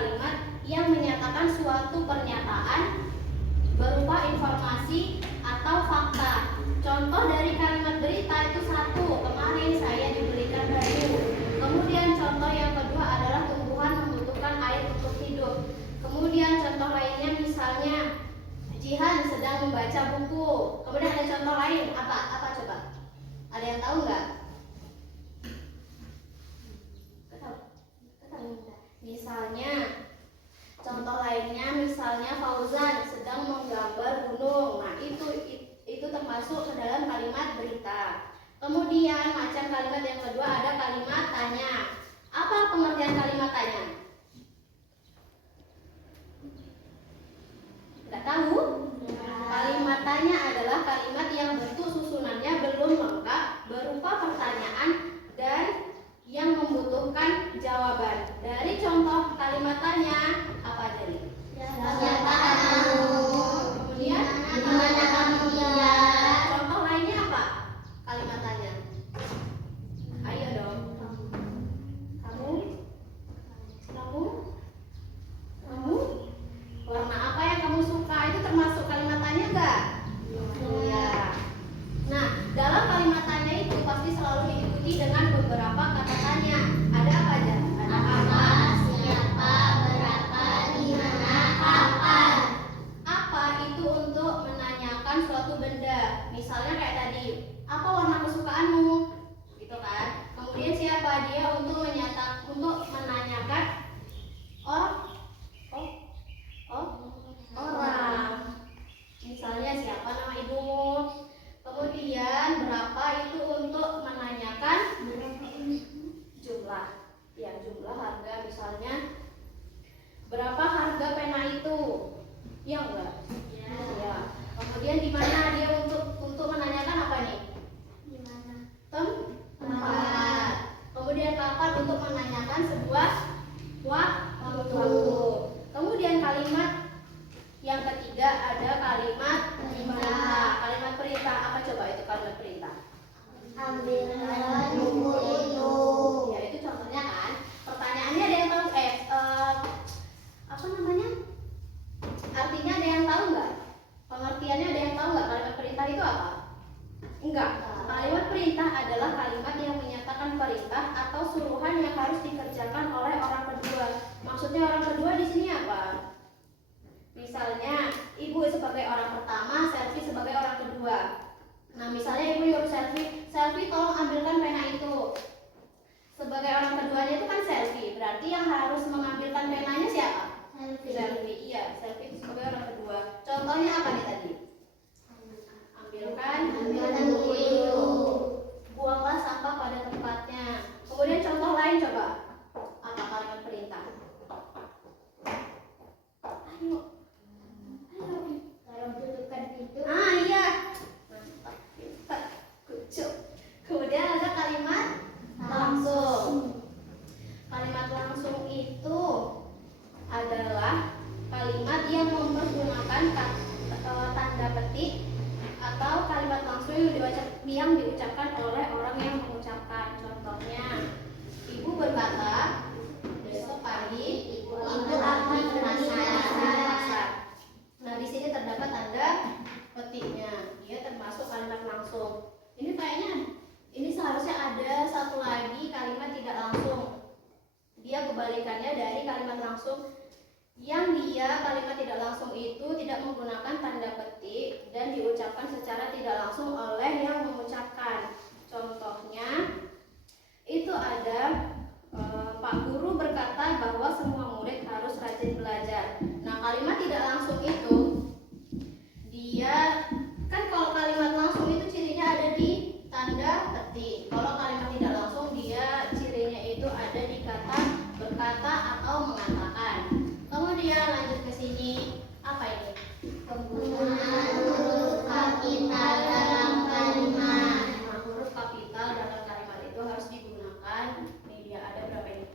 kalimat yang menyatakan suatu pernyataan berupa informasi atau fakta. Contoh dari kalimat berita itu satu, kemarin saya dibelikan baju. Kemudian contoh yang kedua adalah tumbuhan membutuhkan air untuk hidup. Kemudian contoh lainnya misalnya Jihan sedang membaca buku. Kemudian ada contoh lain, apa coba? Ada yang tahu nggak? Misalnya contoh lainnya misalnya Fauzan sedang menggambar gunung. Nah, itu termasuk ke dalam kalimat berita. Kemudian macam kalimat yang kedua ada kalimat tanya. Apa pengertian kalimat tanya? Nggak tahu? Kalimat tanya adalah kalimat yang bentuk susunannya belum lengkap, berupa pertanyaan dan yang membutuhkan jawaban. Dari contoh kalimat tanya apa jadi? Kemudian gimana kamu? Contoh lainnya apa? Kalimat tanya. Ayo dong. Kamu? Warna apa yang kamu suka? Itu termasuk kalimat tanya enggak? Iya. Nah, dalam kalimat tanya itu pasti selalu diikuti dengan beberapa kata tanya. Ada apa aja? Ada apa, siapa, berapa, di mana, kapan. Apa itu untuk menanyakan suatu benda. Misalnya kayak tadi, apa warna kesukaanmu? Gitu kan. Kemudian siapa dia untuk menanyakan orang. Misalnya siapa nama ibumu? Kemudian berapa itu untuk menanyakan jumlah. Ya, jumlah harga misalnya. Berapa harga pena itu? Iya enggak? Ya. Kemudian di mana dia untuk menanyakan apa nih? Di mana? Tempat. Kemudian kapan untuk menanyakan sebuah waktu. Kemudian kalimat yang ketiga ada kalimat perintah. Kalimat perintah apa coba itu kalimat perintah? Ambillah buku itu. Ya, itu contohnya kan. Pertanyaannya ada yang tahu? Apa namanya? Artinya ada yang tahu nggak? Pengertiannya ada yang tahu nggak? Kalimat perintah itu apa? Enggak. Kalimat perintah adalah kalimat yang menyatakan perintah atau suruhan yang harus dikerjakan oleh orang kedua. Maksudnya orang kedua di sini apa? Misalnya ibu sebagai orang pertama, Selfie sebagai orang kedua. Nah, misalnya ibu nyuruh Selfie tolong ambilkan pena itu. Sebagai orang keduanya itu kan Selfie. Berarti yang harus mengambilkan penanya siapa? Selfie. Iya, Selfie sebagai orang kedua. Contohnya apa nih tadi? Ambilkan buku itu. Buanglah sampah pada tempatnya. Kemudian contoh lain coba. Apa kalimat perintah? Ayo. Tolong tutupkan pintu. Iya. Mantap, pintar. Good job. Kemudian ada kalimat langsung. Kalimat langsung itu adalah kalimat yang mempergunakan tanda petik atau kalimat langsung yang diucapkan oleh orang yang mengucapkan. Contohnya, ibu berkata, besok pagi ibu akan pergi ke pasar. Nah, di sini terdapat tanda petiknya. Dia termasuk kalimat langsung. Ini kayaknya seharusnya ada satu lagi kalimat tidak langsung. Dia kebalikannya dari kalimat langsung. Yang dia kalimat tidak langsung itu tidak menggunakan tanda petik dan diucapkan secara tidak langsung oleh yang mengucapkan. Contohnya itu ada Pak Guru berkata bahwa semua murid harus rajin belajar. Nah, kalimat tidak langsung itu dia kan, kalau kalimat langsung itu cirinya ada di tanda petik. Kalau kalimat tidak langsung dia cirinya itu ada di kata berkata atau mengatakan. Kemudian lanjut ke sini, apa ini? Penggunaan huruf kapital dalam kalimat. Nah, huruf kapital dalam kalimat itu harus digunakan. Nih dia ada berapa ini?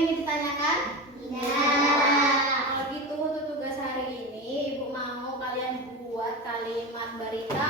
yang ditanyakan? Tidak. Kalau gitu untuk tugas hari ini Ibu mau kalian buat kalimat berita